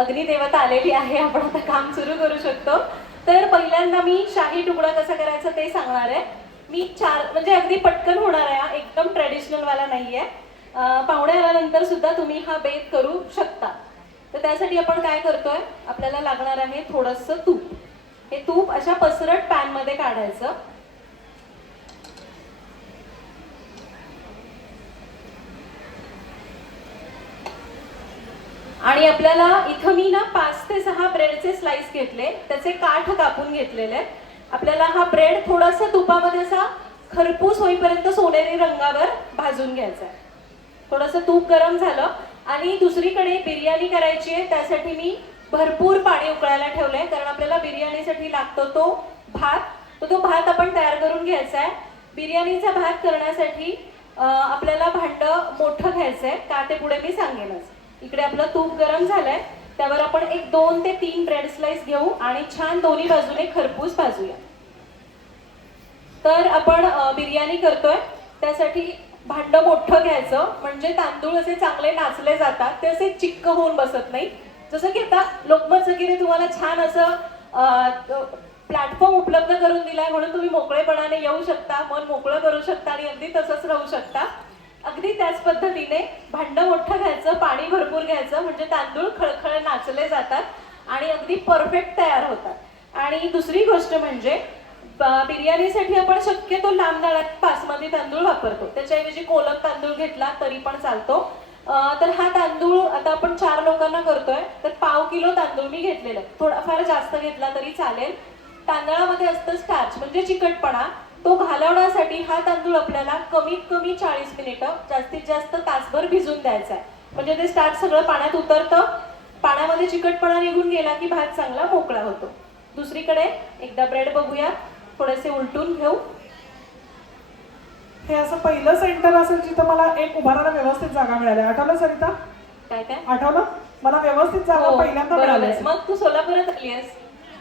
अग्निदेवता आलेली आहे, आपण आता काम सुरू करू शकतो. तर पहिल्यांदा मी शाही तुकडा कसा करायचा ते सांगणार आहे. मी 4 म्हणजे अगदी पटकन होणार आहे, एकदम ट्रेडिशनल वाला नाहीये. पाहुणे आल्यानंतर सुद्धा तुम्ही हा बेत करू शकता. तर त्यासाठी आपण काय करतोय, आपल्याला लागणार आहे थोडंसं तूप. हे तूप अशा पसरट पॅन मध्ये काढायचं. आणि आपल्याला इथं मी ना 5 ते 6 ब्रेडचे स्लाइस घेतले, त्याचे काठ कापून घेतलेले आहेत. आपल्याला हा ब्रेड थोडासा तुपामध्ये असा खरपूस होईपर्यंत सोनेरी रंगावर भाजून घ्यायचा आहे. थोडंसं तूप गरम झालं आणि दुसरीकडे बिर्याणी करायची आहे, त्यासाठी मी भरपूर पाणी उकळायला ठेवलंय, कारण आपल्याला बिर्याणीसाठी लागतो तो भात. तो भात आपण तयार करून घ्यायचा आहे. बिर्याणीचा भात करण्यासाठी आपल्याला भांडं मोठं घ्यायचं आहे, का ते पुढे मी सांगेनच. इकडे आपलं तूप गरम झालंय, त्यावर आपण एक 2 ते 3 ब्रेड स्लाइस घेऊ आणि छान दोन्ही बाजूने खरपूस भाजूया. तर आपण बिर्याणी करतोय, त्यासाठी भांडं मोठं घ्यायचं, म्हणजे तांदूळ असे चांगले नाचले जातात, ते असे चिक्क होऊन बसत नाही. जसं की आता लोकमत सगीने तुम्हाला छान असं प्लॅटफॉर्म उपलब्ध करून दिलाय, म्हणून तुम्ही मोकळेपणाने येऊ शकता, मन मोकळं करू शकता आणि अगदी तसंच राहू शकता. अगदी त्याच पद्धतीने भांडं मोठं घ्यायचं, पाणी भरपूर घ्यायचं, म्हणजे तांदूळ खळखळ नाचले जातात आणि अगदी परफेक्ट तयार होतात. आणि दुसरी गोष्ट म्हणजे बिर्याणीसाठी आपण शक्यतो लांब जाळ्यात बासमती तांदूळ वापरतो, त्याच्याऐवजी कोलम तांदूळ घेतला तरी पण चालतो. तर हा तांदूळ आता आपण 4 लोकांना करतोय, तर पाव किलो तांदूळ मी घेतलेला, थोडाफार जास्त घेतला तरी चालेल. तांदळामध्ये असतं स्टार्च म्हणजे चिकटपणा, तो घालवण्यासाठी हा तांदूळ आपल्याला कमीत कमी 40 मिनिटं, जास्तीत जास्त तासभर भिजून द्यायचा आहे. म्हणजे ते स्टार्च सगळं पाण्यात उतरतं, पाण्यामध्ये चिकटपणा निघून गेला की भात चांगला मोकळा होतो. दुसरीकडे एकदा ब्रेड बघूया, थोडेसे उलटून घेऊ. हे असं पहिलं सेंटर असेल जिथं मला एक उभारायला व्यवस्थित जागा मिळाली. आठवलं सरिता? काय काय आठवलं? मला व्यवस्थित जागा पहिल्यांदा मिळाली. मग तू सोलापुरात आली आहेस,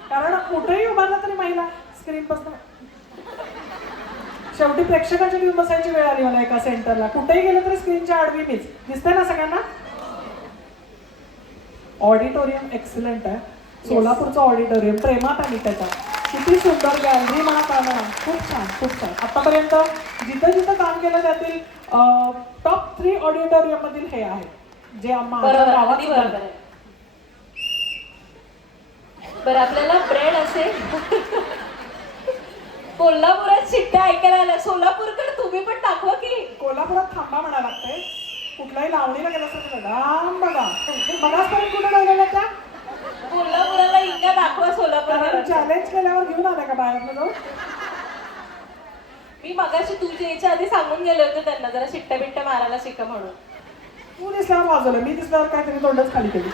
कारण कुठेही उभारला तरी महिला स्क्रीन पासून. शेवटी प्रेक्षकांची घेऊन बसायची वेळ आली मला एका सेंटरला. कुठेही गेलं तरी स्क्रीनच्या आडवी मीच दिसते ना सगळ्यांना. ऑडिटोरियम एक्सलंट आहे, सोलापूरचं ऑडिटोरियम. प्रेमात आली त्याच्यात. किती सुंदर गॅलरी म्हणा, काय म्हणा, खूप छान खूप छान. आतापर्यंत जिथं जिथं काम केलं त्यातील टॉप 3 ऑडिटोरियम मधील हे आहे, जे माझ्या गावात. बरं, आपल्याला ब्रेड असेल कोल्हापुरात शिट्ट्या ऐकायला आल्या. सोलापूरकर तुम्ही पण दाखवा की. कोल्हापुरात थांबा म्हणा लागतंय. कुठल्याही लावणीला गेलं असं डाम बघा. मगाचपर्यंत कुठे लावलेला त्या कोल्हापुराला इंगा दाखवा. सोलापूर चॅलेंज केल्यावर घेऊन आला का बाहेर जाऊन? मी मगाशी तुझ्या याच्या आधी सांगून गेले होते त्यांना, जरा शिट्ट्या बिट्ट्या मारायला शिका म्हणून. तू दिसल्यावर वाजवलं, मी दिसल्यावर काहीतरी तोंडच खाली केली.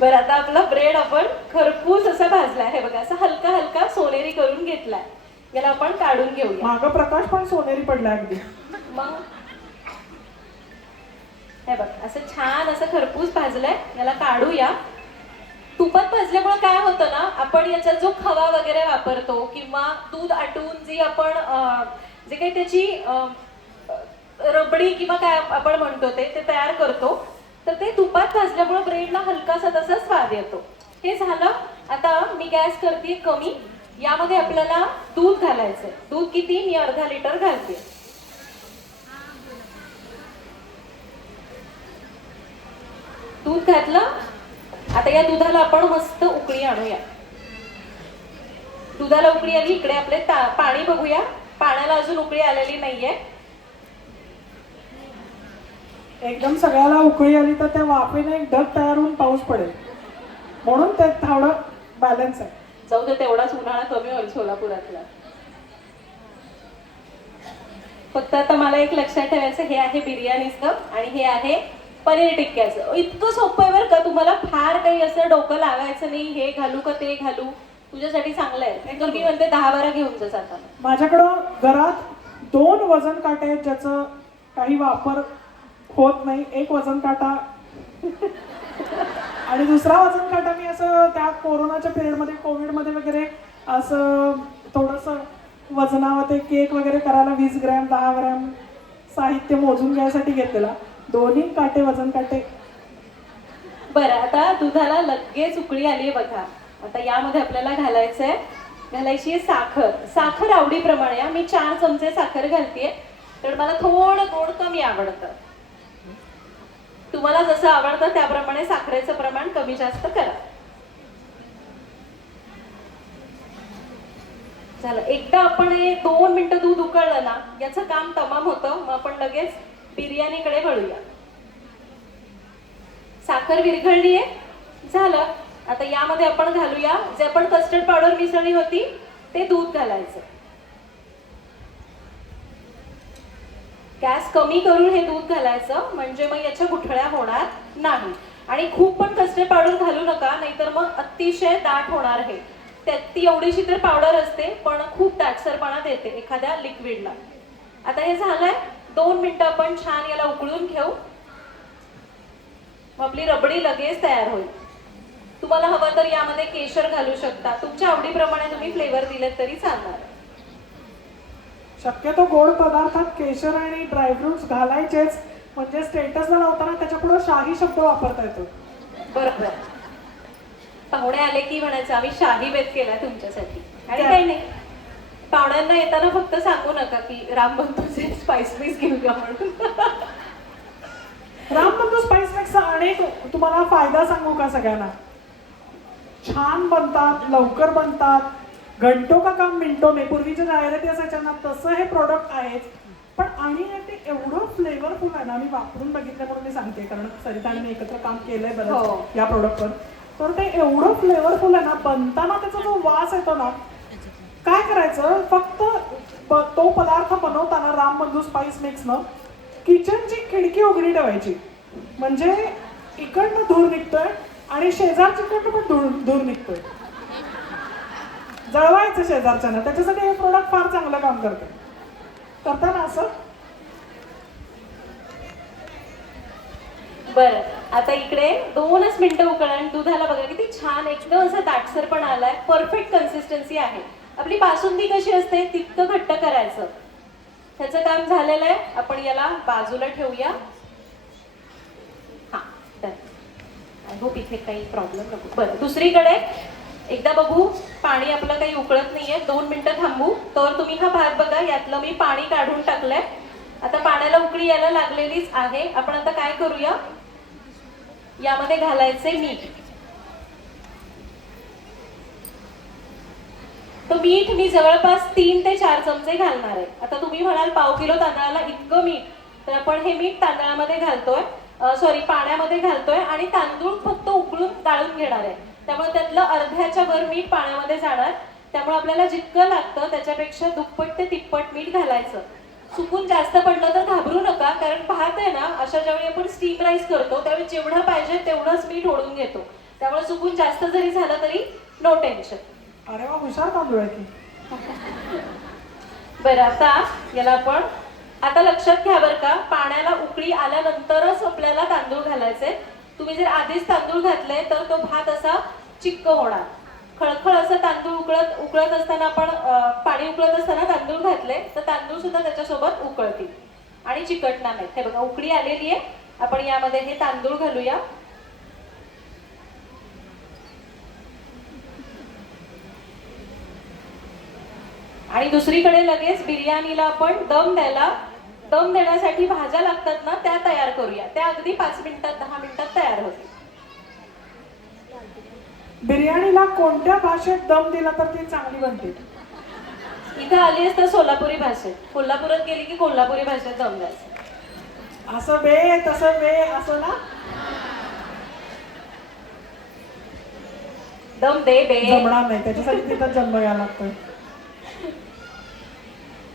बरं, आता आपला ब्रेड आपण खरपूस असा भाजलाय, हे बघा, असा हलका हलका सोनेरी करून घेतलाय. याला आपण काढून घेऊया. मागं प्रकाश पण सोनेरी पडला अगदी. मग हे बघ, असं छान असं खरपूस भाजलंय, याला काढूया. तुपात भाजल्यामुळे काय होतं ना, आपण याच्यात जो खवा वगैरे वापरतो किंवा दूध आटवून जी आपण जे काही त्याची रबडी किंवा काय आपण म्हणतो ते तयार करतो, तर ते तुपात भाजल्यामुळे ब्रेडला हलकासा तसा स्वाद येतो. हे झालं. आता मी गॅस करते कमी. यामध्ये आपल्याला दूध घालायचं. दूध किती? मी अर्धा लिटर घालते. दूध घातलं. आता या दुधाला आपण मस्त उकळी आणूया. दुधाला उकळी आली, इकडे आपले पाणी बघूया. पाण्याला अजून उकळी आलेली नाहीये. एकदम सगळ्याला उकळी आली तर त्या वाफेने एक ढग तयार होऊन पाऊस पडेल, म्हणून ते थोडं बॅलन्स आहे. जाऊ दे, तेवढाच उन्हाळा कमी होईल सोलापुरातला. फक्त आता मला एक लक्षात ठेवायचं, हे आहे बिर्याणीचं आणि हे आहे पनीर टिक्क्याचं. इतकं सोपं आहे बरं का. तुम्हाला फार काही असं डोकं लावायचं नाही, हे घालू का ते घालू. तुझ्यासाठी चांगलं आहे. तर मी म्हणते 10-12 घेऊन जा जाताना. माझ्याकडं घरात 2 वजन काटे आहेत ज्याचं काही वापर होत नाही. एक वजन काटा आणि दुसरा वजन काटा मी असं त्या कोरोनाच्या पिरियडमध्ये, कोविडमध्ये वगैरे असं थोडंसं वजनावर ते केक वगैरे करायला 20 ग्रॅम 10 ग्रॅम साहित्य मोजून घ्यायसाठी घेतलेला. दोन्ही काटे वजन काटे. बरं, आता दुधाला लगेच उकळी आली आहे बघा. आता यामध्ये आपल्याला घालायची आहे साखर. साखर आवडीप्रमाणे. मी 4 चमचे साखर घालतेय, तर मला थोडं गोड कमी आवडतं. तुम्हाला जसं आवडतं त्याप्रमाणे साखरेचं प्रमाण कमी जास्त करा. झालं. एकदा आपण हे 2 मिनिटं दूध उकळलं ना, याचं काम तमाम होतं. मग आपण लगेच बिर्याणीकडे वळूया. साखर विरघळली आहे, झालं. आता यामध्ये आपण घालूया जे आपण कस्टर्ड पावडर मिसळली होती ते दूध घालायचं. गॅस कमी करून हे दूध घालायचं, म्हणजे मग याच्या गुठळ्या होणार नाही. आणि खूप पण कस्टर्ड पावडर घालू नका, नाहीतर मग अतिशय दाट होणार आहे. ती एवढीशी तर पावडर असते, पण खूप दाटसरपणा देते एखाद्या लिक्विडला. आता हे झालंय. 2 मिनिटं आपण छान याला उकळून घेऊ. मग आपली रबडी लगेच तयार होईल. तुम्हाला हवं तर यामध्ये केशर घालू शकता. तुमच्या आवडीप्रमाणे तुम्ही फ्लेवर दिले तरी चालणार. शक्यतो गोड पदार्थात केशर आणि ड्रायफ्रुट्स घालायचेच, म्हणजे स्टेटसला लावताना त्याच्या पुढे शाही शब्द वापरता येतो. बरोबर. पाहुणे आले की म्हणायचं आम्ही शाही बेत केला तुमच्यासाठी. आणि काही नाही, पाहुण्यांना येताना फक्त सांगू नका की राम बंधूचे स्पाइस मिक्स घेऊ का म्हणून. रामबंधू स्पाइस मिक्सचा अनेक तुम्हाला फायदा सांगू का सगळ्यांना. छान बनतात, लवकर बनतात, घंटो का काम मिनिटो में. पूर्वीच्या जाहिराती असायच्या ना, तसं हे प्रोडक्ट आहेच. पण आणि ते एवढं फ्लेवरफुल आहे ना, मी वापरून बघितलं म्हणून मी सांगते, कारण सरिता आणि मी एकत्र काम केलंय बरं या प्रोडक्टवर. तर ते एवढं फ्लेवरफुल आहे ना, बनताना त्याचा जो वास येतो ना, काय करायचं, फक्त तो पदार्थ बनवताना रामबंधू स्पाइस मिक्सनं किचनची खिडकी उघडी ठेवायची, म्हणजे इकडनं धूर निघतोय आणि शेजारच्याकडनं पण धूर निघतोय. जळवायचं शेजारच्यानं. त्याच्यासाठी हे प्रोडक्ट फार चांगलं काम करते. करता ना असं. बरं, आता इकडे 2च मिनिटं उकळा आणि दुधाला बघा किती छान एकदम असं दाटसर पण आलाय. परफेक्ट कन्सिस्टन्सी आहे. आपली बासुंदी कशी असते तितकं घट्ट करायचं. त्याचं काम झालेलं आहे. आपण याला बाजूला ठेवूया. हा, डन. आय होप इथे काही प्रॉब्लेम नको. बरं, दुसरीकडे एकदा बघू. पाणी आपलं काही उकळत नाहीये. 2 मिनिटं थांबू. तर तुम्ही हा भात बघा, यातलं मी पाणी काढून टाकलंय. आता पाण्याला उकळी यायला लागलेलीच आहे. आपण आता काय करूया, यामध्ये घालायचे मीठ. तो मीठ मी जवळपास 3 ते 4 चमचे घालणार आहे. आता तुम्ही म्हणाल पाव किलो तांदळाला इतकं मीठ, तर आपण हे मीठ तांदळामध्ये घालतोय, पाण्यामध्ये घालतोय आणि तांदूळ फक्त उकळून गाळून घेणार आहे. त्यामुळे त्यातलं अर्ध्याच्या वर मीठ पाण्यामध्ये जाणार. त्यामुळे आपल्याला जितकं लागतं त्याच्यापेक्षा दुप्पट ते तिप्पट मीठ घालायचं. चुकून जास्त पडलं तर घाबरू नका, कारण भात आहे ना, अशा ज्यावेळी आपण स्टीम राईस करतो त्यावेळी जेवढं पाहिजे तेवढंच मीठ ओढून घेतो. त्यामुळे चुकून जास्त जरी झालं तरी नो टेन्शन. अरे वा, हुशार तांदूळ आहे की. बरं, आता याला आपण आता लक्षात घ्या बरं का, पाण्याला उकळी आल्यानंतरच आपल्याला तांदूळ घालायचे. तुम्ही जर आधीच तांदूळ घातले तर तो भात असा चिक्क होणार. खळखळ असं तांदूळ उकळत असताना आपण पाणी उकळत असताना तांदूळ घातले तर तांदूळ सुद्धा त्याच्यासोबत उकळतील आणि चिकटणार नाहीत. हे बघा, उकळी आलेली आहे. आपण यामध्ये हे तांदूळ घालूया. आणि दुसरीकडे लगेच बिर्याणीला आपण दम देण्यासाठी भाज्या लागतात ना, त्या तयार करूया. त्या अगदी 5 मिनिटात 10 मिनिटात तयार होतील. बिर्याणीला कोणत्या भाषेत दम दिला तर ती चांगली बनते? इथं आली असतं सोलापुरी भाषेत. कोल्हापुरात गेली की कोल्हापुरी भाषेत दम द्यायचं. असं बे तसं बे असं ना. दम दे बे. जमणार नाही, त्याच्यासाठी तिथं जन्म घ्यायला लागतोय.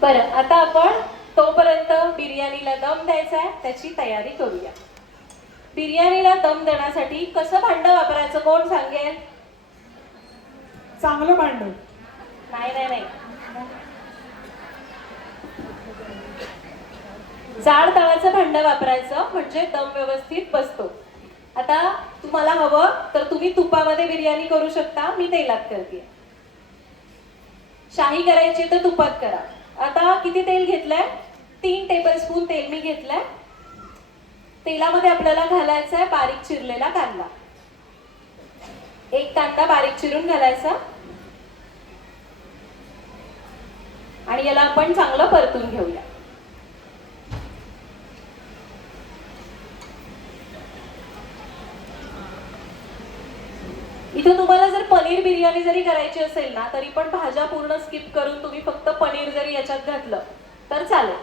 बरं, आता आपण तोपर्यंत बिर्याणीला दम द्यायचा आहे त्याची तयारी करूया. बिर्याणीला दम देण्यासाठी कसं भांड वापरायचं कोण सांगेल? चांगलं भांड. नाही, जाड तळाचं भांड वापरायचं, म्हणजे दम व्यवस्थित बसतो. आता तुम्हाला हवं तर तुम्ही तुपामध्ये बिर्याणी करू शकता. मी तेलात करते. शाही करायची तर तुपात करा. आता किती तेल घेतलंय? 3 टेबलस्पून तेल मी घेतलंय. तेलामध्ये आपल्याला घालायचा आहे बारीक चिरलेला कांदा. एक कांदा बारीक चिरून घालायचा आणि याला आपण चांगलं परतून घेऊया. इथं तुम्हाला जर पनीर बिर्याणी जरी करायची असेल ना तरी पण भाज्या पूर्ण स्किप करून तुम्ही फक्त पनीर जरी याच्यात घातलं तर चालेल.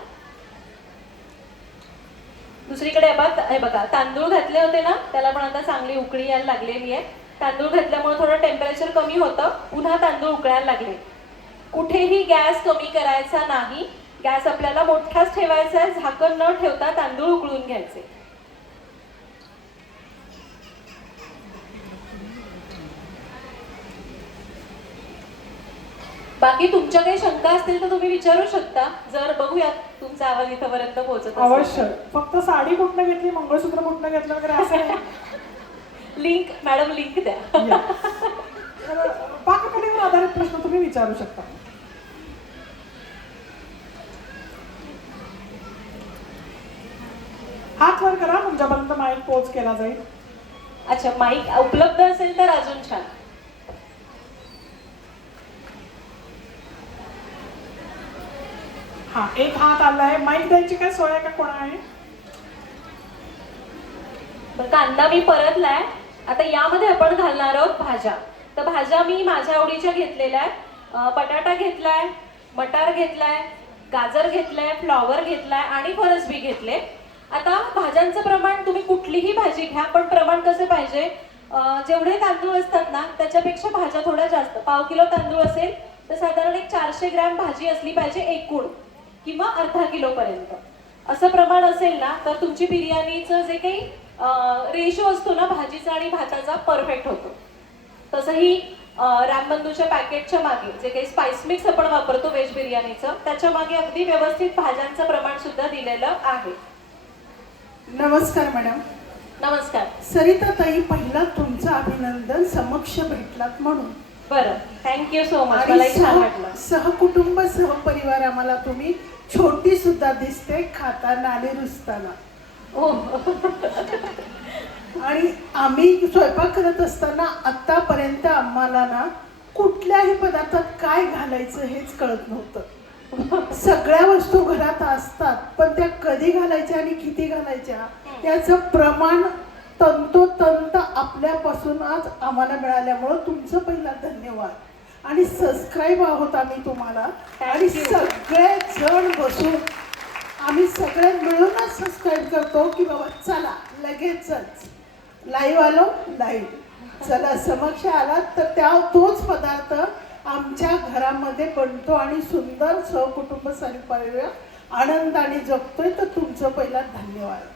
दुसरीकडे हे बघा तांदूळ घातले होते ना, त्याला पण आता चांगली उकळी यायला लागलेली आहे. तांदूळ घातल्यामुळे थोडं टेम्परेचर कमी होतं, पुन्हा तांदूळ उकळायला लागले. कुठेही गॅस कमी करायचा नाही, गॅस आपल्याला मोठाच ठेवायचा आहे. झाकण न ठेवता तांदूळ उकळून घ्यायचे. बाकी तुमच्या काही शंका असतील तर तुम्ही विचारू शकता. जर बघूया तुमचा आवाज इथपर्यंत पोहोचत असेल. अवश्य. फक्त साडी कुठनं घेतली, मंगळसूत्र कुठनं घेतलं वगैरे असं नाही. लिंक मॅडम लिंक द्या. पाककलेवर आधारित प्रश्न तुम्ही विचारू शकता. हात वर करा तुमच्यापर्यंत माईक पोच केला जाईल. अच्छा, माईक उपलब्ध असेल तर अजून छान. हा, एक हात आला आहे. माईक द्यायची काय सोय आहे का कोणा आहे? कांदा मी परतलाय. आता यामध्ये आपण घालणार आहोत भाज्या. तर भाज्या मी माझ्या आवडीच्या घेतलेल्या आहेत. बटाटा घेतलाय, मटार घेतलाय, गाजर घेतलाय, फ्लॉवर घेतलाय आणि फरसबी घेतले. आता भाज्यांचं प्रमाण तुम्ही कुठलीही भाजी घ्या, पण प्रमाण कसं पाहिजे, जेवढे तांदूळ असतात ना त्याच्यापेक्षा भाज्या थोड्या जास्त. 1/2 किलो तांदूळ असेल तर साधारण एक 400 ग्रॅम भाजी असली पाहिजे एकूण, किंवा अर्धा किलो पर्यंत असं प्रमाण असेल ना तर तुमची बिर्याणीचं जे काही रेशो असतो ना भाजीचा आणि भाताचा परफेक्ट होतो. तसंही रामबंधूच्या पॅकेटच्या मागे जे काही स्पाइस मिक्स आपण वापरतो व्हेज बिर्याणीचं, त्याच्या मागे अगदी व्यवस्थित भाज्यांचं प्रमाण सुद्धा दिलेलं आहे. नमस्कार मॅडम. नमस्कार. सरिता ताई, पहिला तुमचं अभिनंदन समक्ष भेटलात म्हणून. बरं, थँक्यू सो मच. मलाही छान वाटलं. सहकुटुंब सहपरिवार आम्हाला तुम्ही छोटी सुद्धा दिसते खाताना आणि रुसताना. हो. आणि आम्ही स्वयंपाक करत असताना आतापर्यंत आम्हाला ना कुठल्याही पदार्थात काय घालायचं हेच कळत नव्हतं. सगळ्या वस्तू घरात असतात पण त्या कधी घालायच्या आणि किती घालायच्या याचं प्रमाण तंतोतंत आपल्यापासून आज आम्हाला मिळाल्यामुळं तुमचं पहिला धन्यवाद. आणि सबस्क्राईब आहोत आम्ही तुम्हाला. आणि सगळे जण बसून आम्ही सगळे मिळूनच सबस्क्राईब करतो की बाबा चला लगेचच लाईव्ह आलो, लाईव्ह चला समक्ष आलात तर तोच पदार्थ आमच्या घरामध्ये बनतो आणि सुंदर सहकुटुंब सहपरिवार आनंदाने जगतोय. तर तुमचं पहिला धन्यवाद.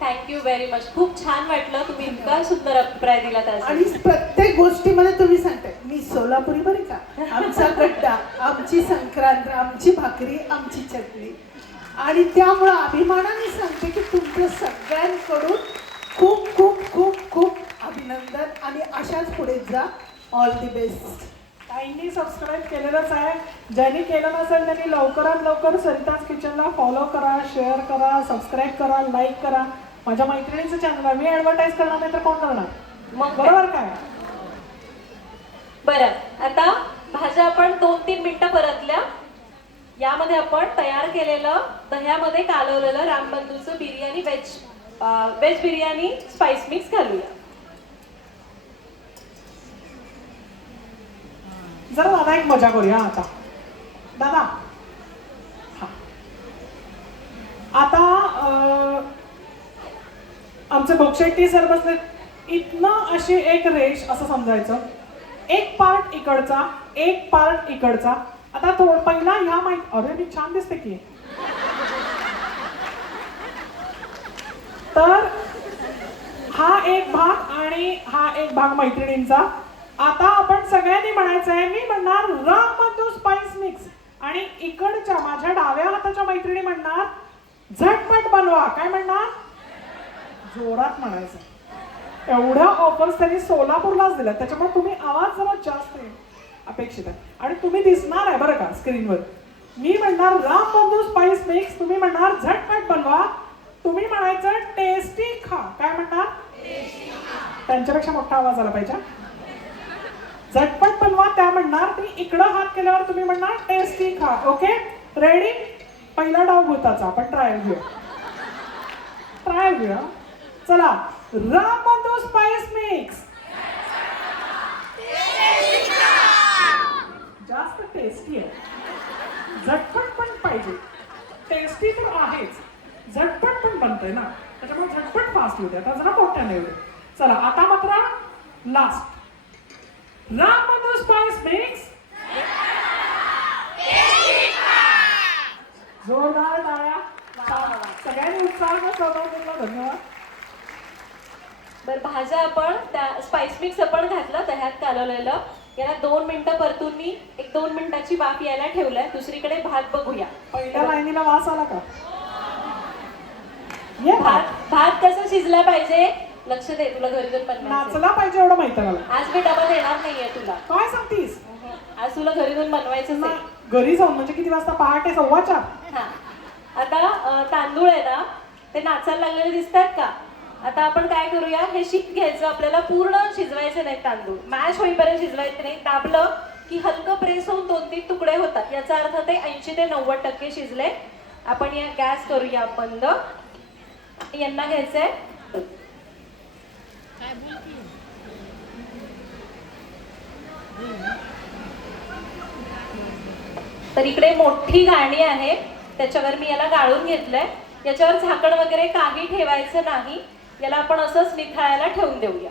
Thank you very much. खूप छान वाटलं, तुम्ही इतका सुंदर अभिप्राय दिला त्याचा. आणि प्रत्येक गोष्टीमध्ये तुम्ही सांगताय मी सोलापुरी बरी का, आमचा गड्डा, आमची संक्रांत, आमची भाकरी, आमची चटणी. आणि त्यामुळं अभिमानाने सांगते की तुमचं सगळ्यांकडून खूप खूप खूप खूप अभिनंदन आणि अशाच पुढे जा. All the best. ताईंनी सबस्क्राईब केलेलंच आहे. ज्यांनी केलं नसेल त्यांनी लवकरात लवकर सरिताज किचनला फॉलो करा, शेअर करा, सबस्क्राईब करा, लाईक करा. माझ्या मैत्रिणीचं चॅनल आहे, मी ऍडव्हर्टाईज करणार नाही तर कोण करणार? मग बरोबर काय? बरं, आता भाज्या आपण 2-3 मिनिटं परतल्या. यामध्ये आपण तयार केलेलं दह्यामध्ये कालवलेलं रामबंधूचं biryani veg biryani spice mix घालूया. जरा दादा एक मजा करूया आता. दादा हा, आता आमचे बोक्षेट्टी सर बसले. इथनं अशी एक रेष असं समजायचं, एक पार्ट इकडचा, एक पार्ट इकडचा. आता पहिला ह्या माहिती, अरे मी छान दिसते की. तर हा एक भाग आणि हा एक भाग मैत्रिणींचा. आता आपण सगळ्यांनी म्हणायचं आहे, मी म्हणणार रामबंधू स्पाइस मिक्स आणि इकडच्या माझ्या डाव्या हाताच्या मैत्रिणी म्हणणार झटपट बनवा. काय म्हणणार? जोरात म्हणायचं. एवढ्या ऑफर्स त्यांनी सोलापूरलाच दिल्या, त्याच्यामुळे तुम्ही आवाज जरा जास्त अपेक्षित आहे. आणि तुम्ही दिसणार आहे बरं का स्क्रीनवर. मी म्हणणार रामबंधू स्पाइस मिक्स, तुम्ही म्हणणार झटपट बनवा. तुम्ही म्हणायचं टेस्टी खा. काय म्हणणार? त्यांच्यापेक्षा मोठा आवाज आला पाहिजे. झटपट बनवा त्या म्हणणार. तुम्ही इकडं हात केल्यावर तुम्ही म्हणणार टेस्टी खा. Okay, ready? पहिला डाव भूताचा आपण ट्रायल घेऊया. चला, राम बंधू स्पाइस मिक्स. जास्त टेस्टी आहे, झटपट पण पाहिजे. टेस्टी तर आहेच, झटपट पण बनतंय ना, त्याच्यामुळे झटपट फास्ट होते. आता जरा मोठ्याने होते. चला, आता मात्र लास्ट. राम बंधू स्पाइस मिक्स. जोरदार टाळ्या. सगळ्यांनी उत्साहाने सहभाग घेतला. धन्यवाद. बरं, भाज्या आपण त्या स्पाइस मिक्स आपण घातलं दह्यात कालवलेलं. याला 2 मिनिटं परतून मी 1-2 मिनिटाची वाफ यायला ठेवलंय. दुसरीकडे भात बघूया. पहिल्या लाईनीला वास आला का? ये भात कसा शिजला पाहिजे लक्ष दे. तुला घरी जाऊन बनवायचं. नाचला पाहिजे एवढं माहिती आहे मला. आज मी डबा देणार नाहीये तुला. काय सांगतीस? आज तुला घरी जाऊन बनवायचं ना, आहे. घरी जाऊन म्हणजे किती वाजता? पहाटे 4:15. हा, आता तांदूळ आहे ना, ते नाचायला लागलेले दिसतात का? आता आपण काय करूया, हे शीत घ्यायचं. आपल्याला पूर्ण शिजवायचे नाही तांदूळ, मॅश होईपर्यंत शिजवायचे नाही. दाबलं की हलकं प्रेस होऊन 2-3 तुकडे होतात. याचा अर्थ ते 80 ते 90% शिजले. आपण या गॅस करूया बंद. यांना घ्यायचंय. तर इकडे मोठी गाणी आहे, त्याच्यावर मी याला गाळून घेतलंय. याच्यावर झाकण वगैरे काही ठेवायचं नाही. याला आपण असंच निथळायला ठेवून देऊया.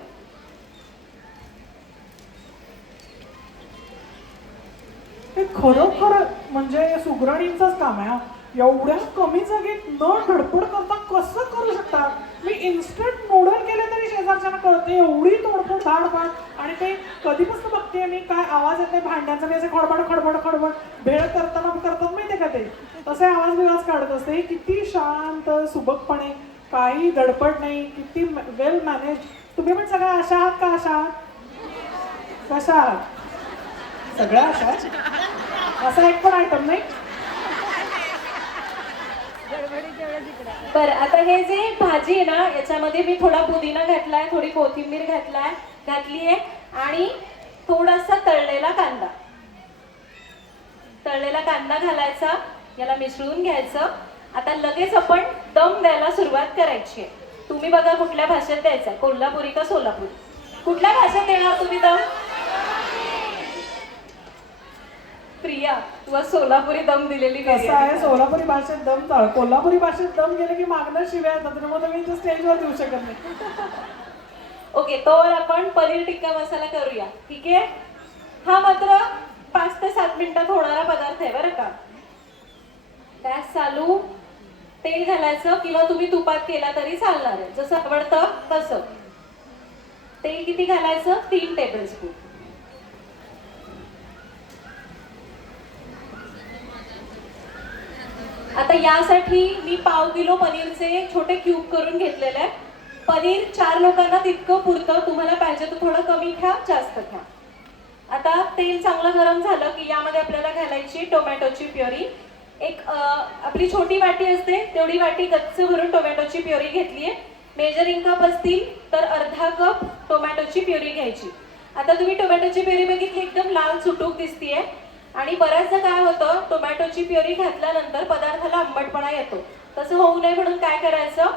हे खरोखर म्हणजे सुगरणींचंच काम आहे. एवढ्या कमी जागेत न धडपड करता कसं करू शकतात? मी इन्स्टंट नूडल केले तरी शेजारच्यांना कळते. एवढी तोडफोड धाडपाड. आणि ते कधीपासून बघते मी, काय आवाज येते भांड्यांचा. मी असे खडबड भेळ करतात माहितीये का ते, तसे आवाज काढत असते. किती शांत सुबकपणे, काही धडपड नाही, किती वेल मॅनेज. तुम्ही पण सगळ्या अशा आहात का? अशा आहात? कशा आहात? सगळ्या अशा? असा एक पण आयटम नाही. बरं, आता हे जे भाजी आहे ना, याच्यामध्ये मी थोडा पुदिना घातलाय, थोडी कोथिंबीर घातलीये आणि थोडासा तळलेला कांदा घालायचा. याला मिसळून घ्यायचं. आता लगेच आपण दम द्यायला सुरुवात करायची आहे. तुम्ही बघा कुठल्या भाषेत द्यायचा, कोल्हापुरी का सोलापुरी? कुठल्या भाषेत देणार तुम्ही दम? प्रिया, तुला सोलापुरी दम दिलेली कसं आहे, सोलापुरी भाषेत दम चाल, कोल्हापुरी भाषेत दम गेले की मागणं शिव्या येतात. त्यामुळे मी स्टेजवर देऊ शकत नाही. ओके, तर आपण पनीर टिक्का मसाला करूया. ठीक आहे. हा मात्र 5 ते 7 मिनिटात होणारा पदार्थ आहे बरं का. गॅस चालू. तेल घालायचं किंवा तुम्ही तुपात केला तरी चालणार आहे, जसं आवडतं तसं. तेल किती घालायचं? 3 टेबलस्पून. आता यासाठी मी 1/2 किलो पनीरचे छोटे क्यूब करून घेतलेले आहे. पनीर 4 लोकांना तितकं पुरतं. तुम्हाला पाहिजे तर थोडं कमी घ्या, जास्त घ्या. आता तेल चांगलं गरम झालं की यामध्ये आपल्याला घालायची टोमॅटोची प्युरी. एक आपली छोटी वाटी असते तेवढी वाटी गच्च भरून टोमॅटोची प्युरी घेतली आहे. मेजरिंग कप असतील तर अर्धा कप टोमॅटोची प्युरी घ्यायची. आता तुम्ही टोमॅटोची प्युरी बघितली, एकदम लाल चुटूक दिसतीये. आणि बऱ्याचदा काय होतं, टोमॅटोची प्युरी घातल्यानंतर पदार्थाला आंबटपणा येतो. तसं होऊ नये म्हणून काय करायचं,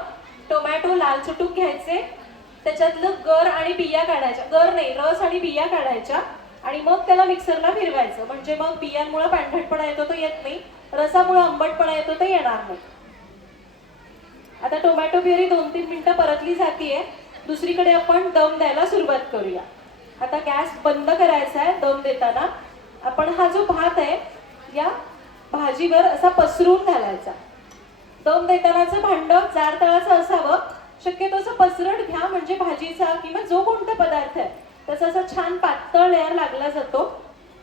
टोमॅटो लाल चुटूक घ्यायचे, त्याच्यातलं गर आणि बिया काढायच्या. गर नाही, रस आणि बिया काढायच्या आणि मग त्याला मिक्सरला फिरवायचं. म्हणजे मग बियांमुळे पांढरटपणा येतो तो येत नाही, रसामुळे आंबटपणा येतो तो येणार नाही. आता टोमॅटो प्युरी 2-3 मिनिटं परतली जातीये. दुसरीकडे आपण दम द्यायला सुरुवात करूया. आता गॅस बंद करायचा आहे. दम देताना आपण हा जो भात आहे या भाजीवर असा पसरून घालायचा. दम देतानाचं भांड जाड तळाचं असावं. शक्यतो असं पसरट घ्या, म्हणजे भाजीचा किंवा जो कोणता पदार्थ आहे त्याचा असा छान पातळ लेअर लागला जातो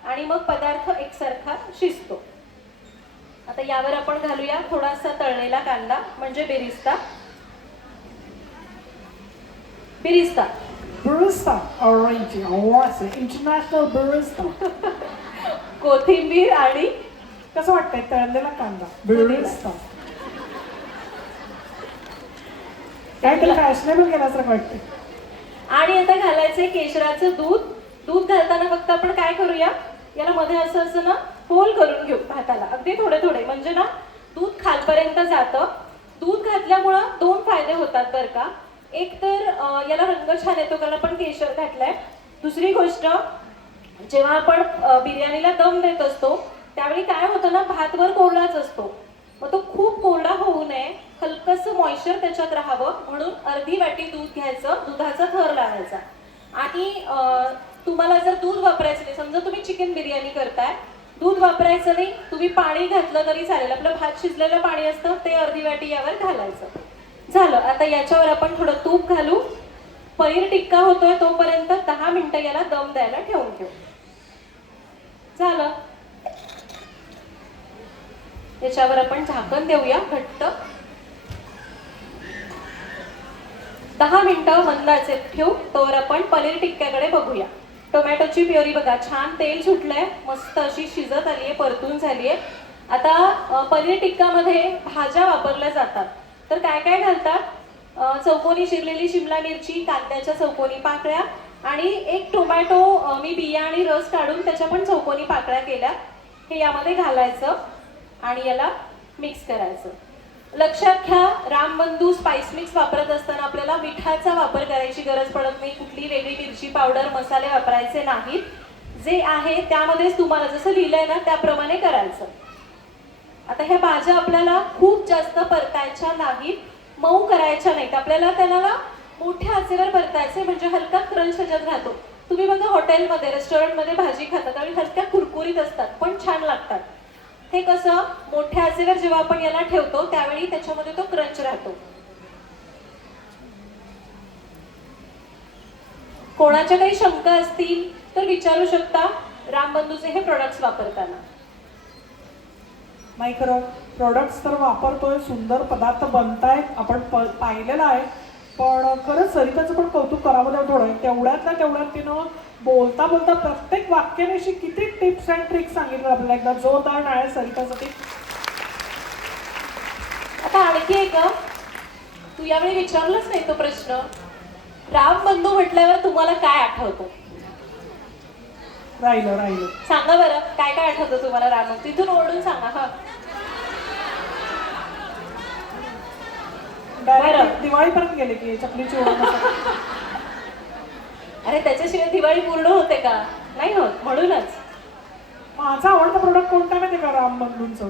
आणि मग पदार्थ एकसारखा शिजतो. आता यावर आपण घालूया थोडासा तळलेला कांदा, म्हणजे बेरिस्ता. इंटरनॅशनल बिरिस्ता. कोथिंबीर आणि कसं वाटतंय तळलेला कांदा? बिरिस्ता. काहीतरी फॅशनेबल केल्यासारखं वाटते. आणि आता घालायचंय केशराचं दूध. दूध घालताना फक्त आपण काय करूया, याला मध्ये असं असं ना होल करून घेऊ भाताला, अगदी थोडे थोडे, म्हणजे ना दूध खालपर्यंत जातं. दूध घातल्यामुळं 2 फायदे होतात बरं का. एक तर याला रंग छान येतो कारण आपण केशर घातलाय. दुसरी गोष्ट, जेव्हा आपण बिर्याणीला दम देत असतो त्यावेळी काय होतं ना, भातवर कोरडाच असतो, मग तो खूप कोरडा होऊ नये, हलकंसं मॉइश्चर त्याच्यात राहावं म्हणून अर्धी वाटी दूध घ्यायचं, दुधाचा थर लावायचा. आणि तुम्हाला जर दूध वापरायचं नाही, समजा तुम्ही चिकन बिर्याणी करताय, दूध वापरायचं नाही, तुम्ही पाणी घातलं तरी चालेल. आपलं भात शिजलेलं पाणी असतं ते अर्धी वाटी यावर घालायचं. झालं. आता याच्यावर आपण थोडं तूप घालू. पनीर टिक्का होतोय तोपर्यंत 10 मिनिटं याला दम द्यायला ठेवून घेऊ. झालं. याच्यावर आपण झाकण देऊया घट्ट. 10 मिनिटं मंद आचेत ठेवू. तोवर आपण पनीर टिक्क्याकडे बघूया. टोमॅटोची प्युरी बघा, छान तेल सुटलंय, मस्त अशी शिजत आलीये, परतून झालीये. आता पनीर टिक्कामध्ये भाज्या वापरल्या जातात, तर काय काय घालतात, चौकोनी चिरलेली शिमला मिरची, कांद्याच्या चौकोनी पाकळ्या आणि एक टोमॅटो मी बिया आणि रस काढून त्याच्या पण चौकोनी पाकळ्या केल्या. हे यामध्ये घालायचं आणि याला मिक्स करायचं. लक्षात घ्या, रामबंधू स्पाइस मिक्स वापरत असताना आपल्याला मिठाचा वापर करायची गरज पडत नाही. कुठली वेगळी मिरची पावडर मसाले वापरायचे नाहीत. जे आहे त्यामध्येच तुम्हाला जसं लिहिलंय ना त्याप्रमाणे करायचं. आता ह्या भाज्या आपल्याला खूप जास्त परतायच्या नाहीत, मऊ करायच्या नाहीत. आपल्याला त्यांना मोठ्या आचेवर परतायचे, म्हणजे हलका क्रंच त्याच्यात राहतो. तुम्ही बघा हॉटेलमध्ये रेस्टॉरंटमध्ये भाजी खातात आणि हलक्या कुरकुरीत असतात पण छान लागतात. हे कसं, मोठ्या आचेवर जेव्हा आपण याला ठेवतो त्यावेळी त्याच्यामध्ये तो क्रंच राहतो. कोणाच्या काही शंका असतील तर विचारू शकता रामबंधूचे हे प्रोडक्ट्स वापरताना. नाही, खरं प्रोडक्ट्स तर वापरतोय, सुंदर पदार्थ बनतायत, आपण पाहिलेलं आहे. पण खरंच सरिताचं पण कौतुक करावं द्या थोडं. तेवढ्यातल्या तेवढ्यात तिनं बोलता बोलता प्रत्येक वाक्याने अशी किती टिप्स अँड ट्रिक्स सांगितलं आपल्याला. एकदा जोरदार टाळ्या सरितासाठी. आता आणखी एक, तू यावेळी विचारलंच नाही तो प्रश्न, रामबंधू म्हटल्यावर तुम्हाला काय आठवतं? राहिलं सांगा बरं, काय काय आठवतं तुम्हाला रामबंधू? तिथून ओरडून सांगा. हा, डायरेक्ट दिवाळीपर्यंत गेले की चकलीची ओळख. अरे त्याच्याशिवाय दिवाळी पूर्ण होते का? नाही होत, म्हणूनच. माझा आवडता प्रोडक्ट कोणता माहिती का रामबंधूंचं?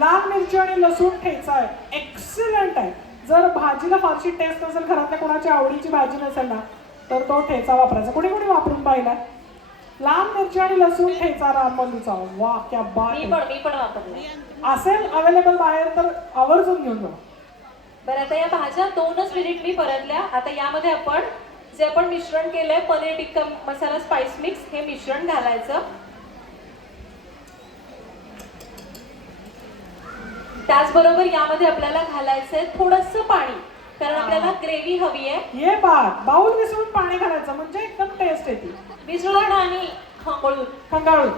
लाल मिरची आणि लसूण ठेचा आहे, एक्सिलंट आहे. जर भाजीला फारशी टेस्ट नसेल, घरातल्या कोणाची आवडीची भाजी नसेल ना, तर तो ठेचा वापरायचा. कोणी कोणी वापरून पाहिलाय? लाल मिरची आणि लसूण ठेचा रामबंधूचा, वा क्या बात. मी पण वापरले. असेल अवेलेबल बाहेर तर आवर्जून घेऊन जा. बरं, आता या भाज्या 2च मिनिट मी परतल्या. आता यामध्ये आपण जे आपण मिश्रण केलंय पनीर टिक्का मसाला स्पाइस मिक्स, हे मिश्रण घालायचं. त्याचबरोबर यामध्ये आपल्याला घालायचंय थोडंसं पाणी, कारण आपल्याला ग्रेव्ही हवी आहे. ये बाउल विसरून पाणी घालायचं म्हणजे एकदम टेस्ट येते. मिसळून आणि खंगाळून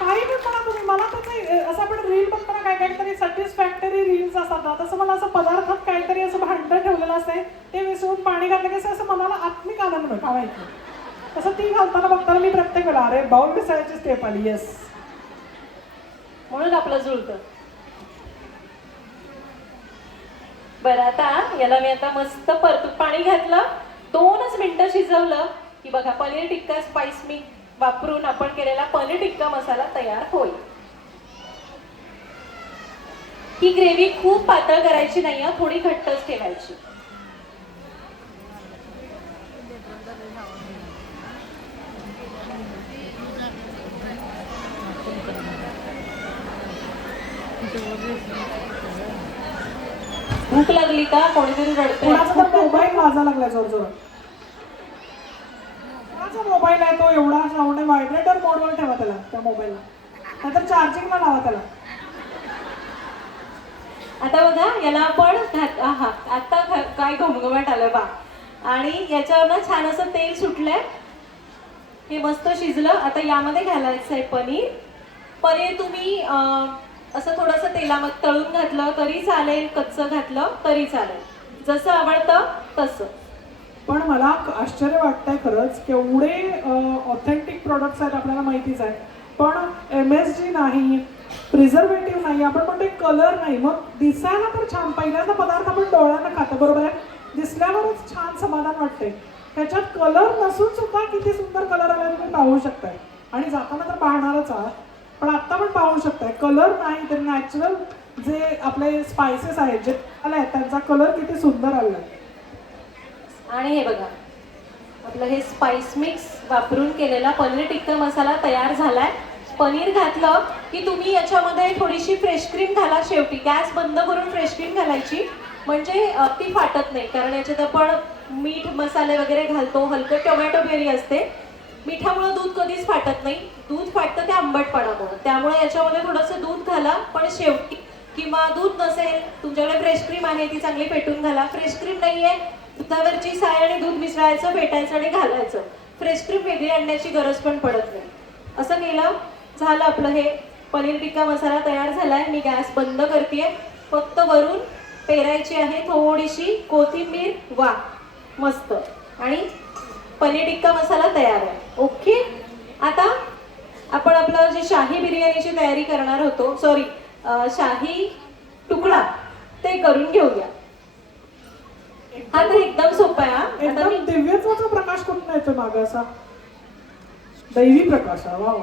काही पण म्हणा तुम्ही. मला त्याचं असं, आपण रील बघताना काय काहीतरी सॅटिस्फॅक्टरी रील्स असतात ना, तसं मला असं पदार्थात काहीतरी असं भांडं ठेवलेलं असते, ते विसरून पाणी घातलं की असं मनाला आत्मिक आनंद खावायचं. तसं ती घालताना बघताना मी प्रत्येक वेळा अरे बाउल मिसळायची स्टेप आली. येस, म्हणून आपलं जुळतं. बरं, आता याला मी आता मस्त परतून पाणी घातलं, 2च मिनिटं शिजवलं की बघा पनीर टिक्का स्पाइस मिक्स वापरून आपण केलेला पनीर टिक्का मसाला तयार होईल. ही ग्रेव्ही खूप पातळ करायची नाही, थोडी घट्टच ठेवायची. भूक लागली का? कोणीतरी रडतंय. कोणाचा तर मोबाईल वाजा लागला जोर जोरात. कोणाचा मोबाईल आहे तो एवढा साऊंड? व्हायब्रेटर मोडवर ठेवा त्याला, त्या मोबाईलला, नाहीतर चार्जिंगला लावा त्याला. आता बघा याला आपण आता काय घमघमाट आलं बा. आणि याच्यावर ना छान असं तेल सुटलंय, हे मस्त शिजलं. आता यामध्ये घालायचंय पनीर. पनीर तुम्ही असं थोडंसं तेलामध्ये तळून घातलं तरी चालेल, कच्चं घातलं तरी चालेल, जसं आवडतं तसं. पण मला आश्चर्य वाटतंय खरंच, केवढे ऑथेंटिक प्रोडक्ट्स आहेत आपल्याला माहितीच आहे, पण MSG नाही, प्रिझर्वेटिव्ह नाही, आपण म्हणतो कलर नाही, मग दिसायला तर छान. पहिल्यांदा पदार्थ आपण डोळ्यानं खातो, बरोबर आहे, दिसल्यावरच छान समाधान वाटते. त्याच्यात कलर नसून सुद्धा किती सुंदर कलर आला तुम्ही पाहू शकताय. आणि जाताना तर पाहणारच आहात, पण आत्ता पण पाहू शकताय कलर नाही तर नॅचरल जे आपले स्पायसेस आहेत जे आले त्यांचा कलर किती सुंदर आला. आणि हे बघा, आपलं हे स्पाइस मिक्स वापरून केलेला पनीर टिक्का मसाला तयार झालाय. पनीर घातलं की तुम्ही याच्यामध्ये थोडीशी फ्रेश क्रीम घाला. शेवटी गॅस बंद करून फ्रेश क्रीम घालायची, म्हणजे ती फाटत नाही. कारण याच्यात आपण मीठ मसाले वगैरे घालतो, हलकं टोमॅटो प्युरी असते. मिठामुळे दूध कधीच फाटत नाही, दूध फाटतं ते आंबटपणामुळे. त्यामुळे याच्यामध्ये थोडंसं दूध घाला, पण शेवटी, किंवा दूध नसेल तुमच्याकडे फ्रेश क्रीम आहे ती चांगली फेटून घाला. फ्रेश क्रीम नाहीये, दुधावरची साय आणि दूध मिसळायचं, फेटायचं आणि घालायचं. फ्रेश क्रीम वेगळी आणण्याची गरज पण पडत नाही. असं केलं झालं आपलं हे पनीर टिक्का मसाला तयार झालाय. मी गॅस बंद करतेय, फक्त वरून पेरायची आहे थोडीशी कोथिंबीर. वा, मस्त. आणि पनीर टिक्का मसाला तयार आहे. ओके, आता आपण आपलं जे शाही बिर्याणीची तयारी करणार होतो, सॉरी शाही तुकडा, ते करून घेऊया. हा तर एकदम सोपा आहे. आता एकदम मी दिव्यत्वाचा प्रकाश कुठून येतो मागं असा, दैवी प्रकाश. वा वा,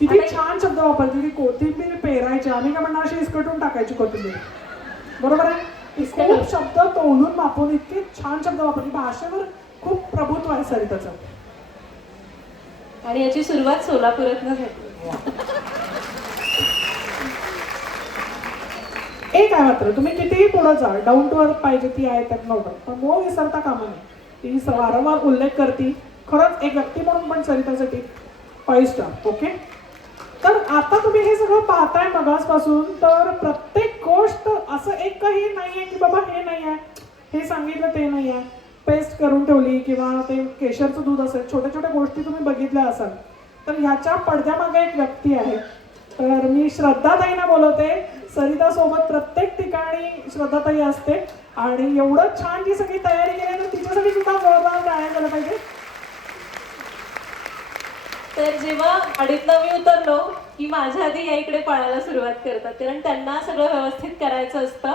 किती छान शब्द वापरते ती. कोथिंबीर पेरायची, आम्ही काय म्हणणार अशी इसकटून टाकायची कोथिंबीर, बरोबर आहे. खूप शब्द तोलून मापून इतके छान शब्द वापरते. भाषेवर खूप प्रभुत्व आहे सरिताचं. आणि याची सुरुवात सोलापुरातनं झाली. एक आहे मात्र, तुम्ही कितीही पुढे जा, डाऊन टू अर्थ पाहिजे ती आहे त्यात नव्हतं, पण मोह विसरता कामा नये. ती वारंवार उल्लेख करते. खरंच एक व्यक्ती म्हणून पण सरितासाठी 5 स्टार. ओके, तर आता तुम्ही हे सगळं पाहताय मगासपासून, तर प्रत्येक गोष्ट असं एक काही नाहीये की बाबा हे नाही आहे, हे सांगितलं ते नाही आहे. पेस्ट करून ठेवली किंवा ते केशरचं दूध असेल, छोट्या छोट्या गोष्टी तुम्ही बघितल्या असाल. तर ह्याच्या पडद्यामागे एक व्यक्ती आहे. तर मी श्रद्धाताईंना बोलवते. सरिता सोबत प्रत्येक ठिकाणी श्रद्धाताई असते, आणि एवढं छान जी सगळी तयारी केली तर तिच्यासाठी सुद्धा जोरदार गायन झालं पाहिजे. तर जेव्हा गाडीतनं मी उतरलो की माझ्या आधी या इकडे पळायला सुरुवात करतात, कारण त्यांना सगळं व्यवस्थित करायचं असतं.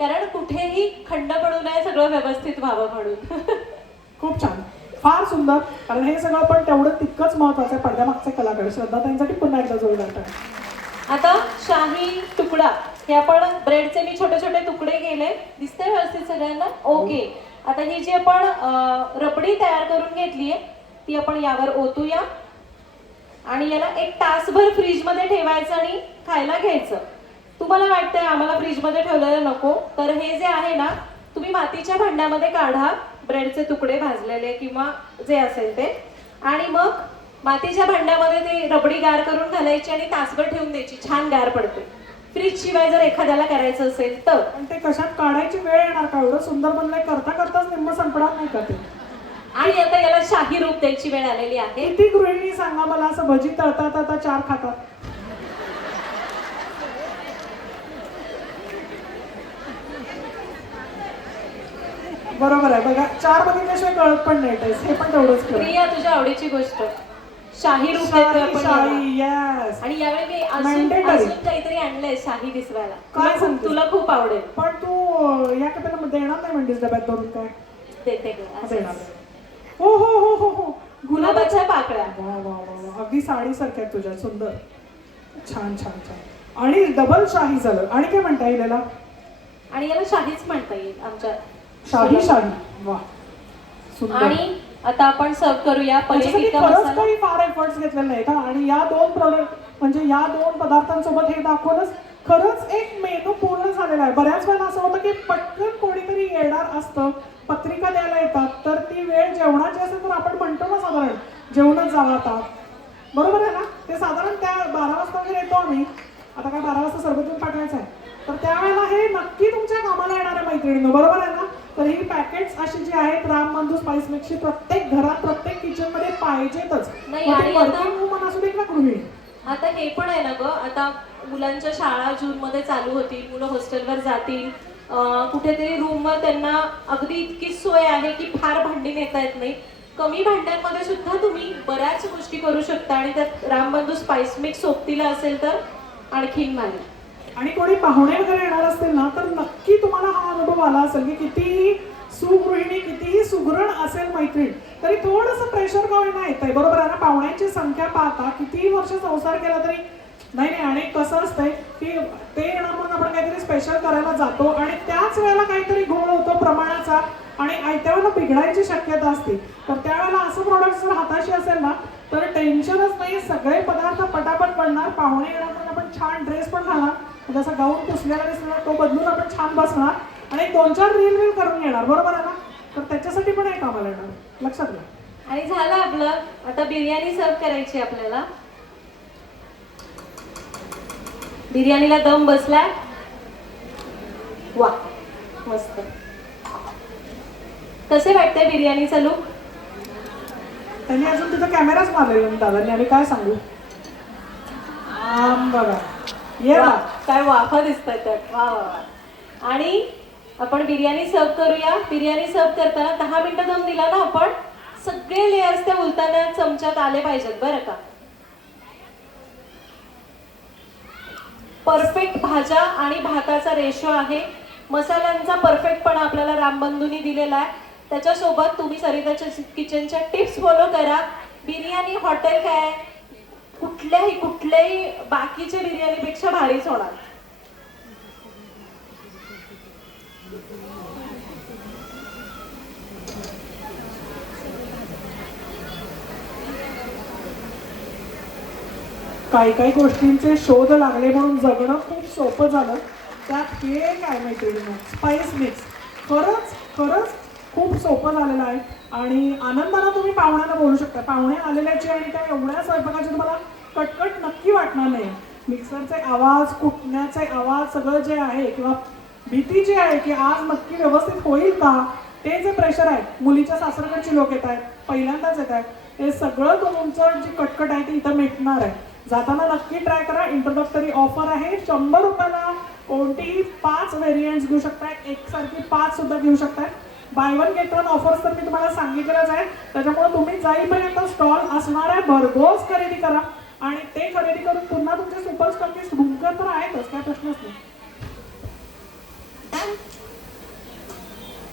कारण कुठेही खंड पडू नये, सगळं व्यवस्थित व्हावं म्हणून. खूप छान, फार सुंदर. कारण हे सगळं पण तेवढं तितकंच महत्वाचं आहे. पडद्यामागचे कलाकार श्रद्धाताईंसाठी पुन्हा एकदा जोरदार टाळ्या. आता शाही तुकडा, हे आपण ब्रेडचे मी छोटे छोटे तुकडे केले, दिसतंय व्यवस्थित सगळ्यांना? ओके. आता ही जी आपण रबडी तयार करून घेतलीये ती आपण यावर ओतूया, आणि याला 1 तासभर फ्रीजमध्ये ठेवायचं आणि खायला घ्यायचं. तुम्हाला वाटतंय आम्हाला फ्रीजमध्ये ठेवलेलं नको, तर हे जे आहे ना, तुम्ही मातीच्या भांड्यामध्ये काढा ब्रेडचे तुकडे भाजलेले किंवा जे असेल ते, आणि मग मातीच्या भांड्यामध्ये ते रबडी गार करून घालायची आणि तासभर ठेवून द्यायची. छान गार पडते. फ्रीज शिवाय जर एखाद्याला करायचं असेल तर. पण ते कशात काढायची वेळ येणार का? एवढं सुंदर बनलंय, करता करताच निम्म संपणार नाही का ते? आणि आता याला शाही रूप द्यायची वेळ आलेली आहे. किती गृहिणी सांगा मला असं भजी तळता तळता 4 खातात? बरोबर आहे, बघा 4 बघितल्याशिवाय कळत पण नाही टेस्ट, हे पण तेवढंच कळत. प्रिया, तुझ्या आवडीची गोष्ट, शाही रूप देतोय आपण याला. शाही, yes. आणि यावेळी मी अजून Mandatory. अजून काहीतरी आणलंय शाही दिसवायला. काय सांगतेस? तुला खूप आवडेल. पण तू या कपेला देणार नाही म्हणतेस डब्यात भरून काय? देते ग, असंच. देणार. हो हो हो हो हो, गुलाबाच्या पाकळ्या. वा वा वा वा, अगदी साडीसारख्या आहेत तुझ्या, सुंदर, छान छान छान. आणि डबल शाही झालं. आणि काय म्हणता येईल याला? आणि याला शाहीच म्हणता येईल आमच्या. शाही शाही, वा, सुंदर. आणि आता आपण सर्व करूया पनीर त्याच्यासाठी टिक्का खरंच मसाला. काही फार एफर्ट्स घेतलेले नाहीत हा. आणि या 2 प्रोडक्ट म्हणजे या 2 पदार्थांसोबत हे दाखवूनच खरंच एक मेनू पूर्ण झालेला आहे. बऱ्याच वेळेला असं होतं की पटकन कोणीतरी येणार असतं, पत्रिका द्यायला येतात, तर ती वेळ जेवणाची असेल तर आपण म्हणतो ना साधारण जेवणच जावं आता, बरोबर आहे ना? ते साधारण त्या 12 वाजता वगैरे येतो आम्ही. आता काय 12 वाजता सरबतून पाठवायचं आहे, तर त्यावेळेला हे नक्की तुमच्या कामाला येणार आहे मैत्रिणींनो, बरोबर आहे ना? तर ही पॅकेट्स अशी जी आहेत रामबंधू स्पाइस मिक्सची प्रत्येक घरात प्रत्येक किचन मध्ये पाहिजेतच. नाही, आणि आता- वर्किंग वुमन असू दे किंवा गृहिणी. आता हे पण आहे ना ग, आता मुलांच्या शाळा जूनमध्ये चालू होतील, मुलं हॉस्टेलवर जातील, कुठेतरी रूमवर त्यांना अगदी इतकी सोय आहे की फार भांडी नेता येत नाही. कमी भांड्यांमध्ये सुद्धा तुम्ही बऱ्याच गोष्टी करू शकता आणि त्यात रामबंधू स्पाइस मिक्स सोबतीला असेल तर आणखीन नाही. आणि कोणी पाहुणे वगैरे येणार असतील ना तर नक्की तुम्हाला हा अनुभव आला असेल की कितीही सुगृहिणी कितीही सुगरण असेल मैत्रीण तरी थोडंसं प्रेशर का होईना येतंय, बरोबर आहे ना. पाहुण्यांची संख्या पाहता कितीही वर्ष संसार केला तरी नाही नाही. आणि कसं असतंय की ते येणार म्हणून आपण काहीतरी स्पेशल करायला जातो आणि त्याच वेळेला काहीतरी घोळ होतो प्रमाणाचा आणि आयत्यावेळेला बिघडायची शक्यता असते. तर त्यावेळेला असं प्रोडक्ट जर हाताशी असेल ना तर टेन्शनच नाही, सगळे पदार्थ पटापट बनणार. पाहुणे येणार तर आपण छान ड्रेस पण घालणार, जसा गाऊन पुसलेला दिसला तो बदलून आपण छान बसणार आणि 2-4 रील करून येणार, बरोबर आहे ना. तर त्याच्यासाठी पण हे कामाला येणार, लक्षात घ्या. आणि झालं आपलं. आता बिर्याणी सर्व करायची आपल्याला. बिर्याणीला दम बसलाय. वा मस्त. कसे वाटतंय बिर्याणीचा लुक? त्यांनी अजून तिथं कॅमेराच मारलेला दादांनी, आम्ही काय सांगू. बघा ये वा, बा. काय वाफा दिसतात त्यात. वा वा वा. आणि आपण बिर्याणी सर्व करूया. बिर्याणी सर्व करताना 10 मिनिटं दम दिला ना आपण, सगळे लेयर्स त्या उलताना चमच्यात आले पाहिजेत बरं का. परफेक्ट भाज्या आणि भाताचा रेशो आहे. मसाल्यांचा परफेक्टपणा आपल्याला रामबंधूंनी दिलेला आहे. त्याच्यासोबत तुम्ही सरिताच्या किचनच्या टिप्स फॉलो करा. बिर्याणी हॉटेल काय कुठल्याही बाकीच्या बिर्याणीपेक्षा भारीच होणार. काही काही गोष्टींचे शोध लागले म्हणून जगणं खूप सोपं झालं. त्यात हे काय मैत्रिणींनो, स्पाइस मिक्स खरंच खरंच खूप सोपं झालेलं आहे. आणि आनंदानं तुम्ही पाहुण्यांना बोलू शकता. पाहुणे आलेल्याची आणि त्या एवढ्या स्वयंपाकाची तुम्हाला कटकट नक्की वाटणार नाही. मिक्सरचे आवाज, कुटण्याचे आवाज, सगळं जे आहे किंवा भीती जी आहे की आज नक्की व्यवस्थित होईल का, ते जे प्रेशर आहे, मुलीच्या सासरकडची लोक येत आहेत, पहिल्यांदाच येत आहेत, ते सगळं तुमचं जी कटकट आहे ती इथं मिटणार आहे. जाताना नक्की ट्राय करा. इंट्रोडक्टरी ऑफर आहे 100 रुपयाला. कोणतीही 5 व्हेरियंट्स घेऊ शकताय, एकसारखी 5 सुद्धा घेऊ शकताय. By one get one offers तर मी तुम्हाला सांगितलेलंच आहे. त्याच्यामुळे तुम्ही जाईपर्यंत स्टॉल असणार आहे, भरघोस खरेदी करा आणि ते खरेदी करून पुन्हा तुमचे सुपर स्टॉकिस्ट भूमकर तर आहेतच, काय प्रश्नच नाही.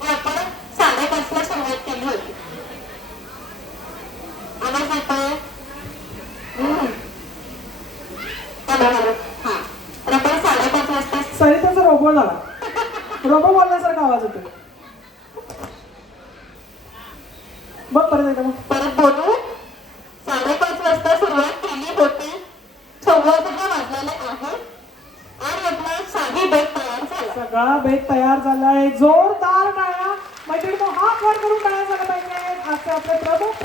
आपण 5:30ला सुरुवात केली होती. आवाज येतोय? आपण 5:30 वाजता सरिताचा रोबो झाला, रोबो बोलण्यासारखा आवाज येतो. बघ परत एकदा मग. परत बोलू. 5:30 वाजता सुरुवात केली होती. 6:15 वाजलेले आहे आणि आपला शाही बेत तयार झाला. सगळा बेत तयार झालाय. जोरदार टाळ्या मैत्रिणी, हात वर करून टाळ्या झाल्या पाहिजे. आजचे आपले प्रमुख